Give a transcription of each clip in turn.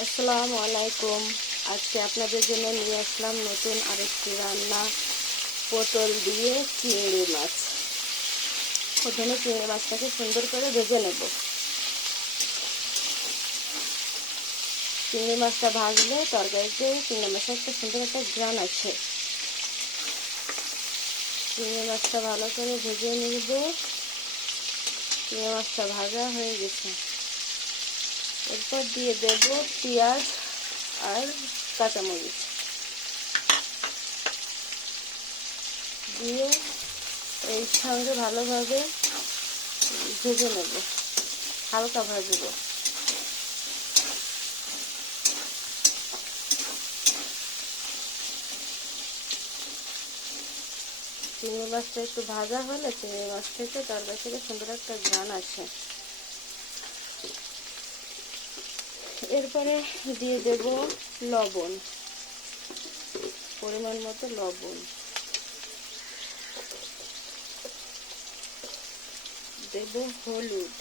আসসালামু আলাইকুম। আজকে আপনাদের জন্য নিয়ে আসলাম নতুন আরেকটি রান্না, পটল দিয়ে চিংড়ি মাছ। প্রথমে চিংড়ি মাছটাকে সুন্দর করে ভেজে নেব। চিংড়ি মাছটা ভাজলে তরকারিতে চিংড়ি মাছের একটা সুন্দর একটা ঘ্রাণ আসে। চিংড়ি মাছটা ভালো করে ভেজে নিব। চিংড়ি মাছটা ভাজা হয়ে গেছে। এরপর দিয়ে দেব পেঁয়াজ আর কাঁচামরিচ দিয়ে এর সঙ্গে ভালোভাবে ভেজে নেব, হালকা ভাজবো। চিংড়ি মাছটা একটু ভাজা হলে চিংড়ি মাছ থেকে তরকারি থেকে সুন্দর একটা ঘ্রাণ আসে। এরপরে দিয়ে দেব লবণ, পরিমাণ মতো লবণ দেব, হলুদ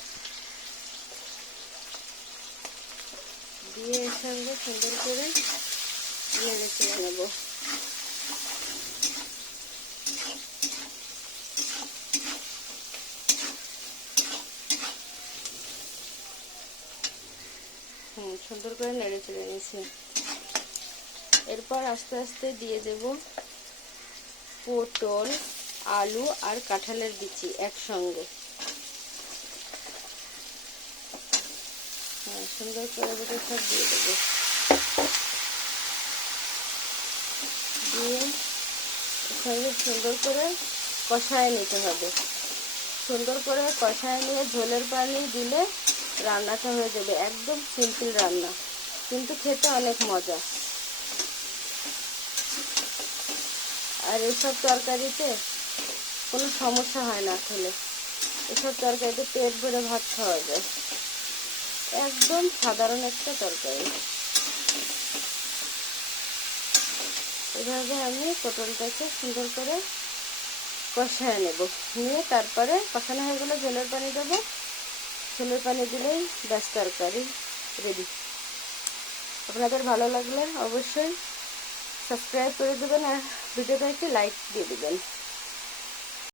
দিয়ে এর সঙ্গে সুন্দর করে নেড়ে চেড়ে নেব। সুন্দর করে নেড়ে চেড়ে নিয়েছি। এরপর আস্তে আস্তে দিয়ে দেব পটল, আলু আর কাঁঠালের বিচি একসঙ্গে। সুন্দর করে দুটো সব দিয়ে দেবো। দিয়ে সঙ্গে সুন্দর করে কষায় নিতে হবে। সুন্দর করে কষায় নিয়ে ঝোলের পানি দিলে রান্নাটা হয়ে যাবে। একদম সিম্পল রান্না, কিন্তু খেতে অনেক মজা। আর এসব তরকারিতে কোনো সমস্যা হয় না খেলে। এসব তরকারিতে পেট ভরে ভাত খাওয়া যায়। একদম সাধারণ একটা তরকারি। এভাবে আমি পটলটাকে সুন্দর করে কষায় নেব। নিয়ে তারপরে কষানো হয়ে গেলে ঝোলের পানি দেবো। ঝোলের পানি দিলেই ব্যাস তরকারি রেডি। আপনাদের ভালো লাগলে অবশ্যই সাবস্ক্রাইব করে দেবেন আর ভিডিওটা একটি লাইক দিয়ে দেবেন।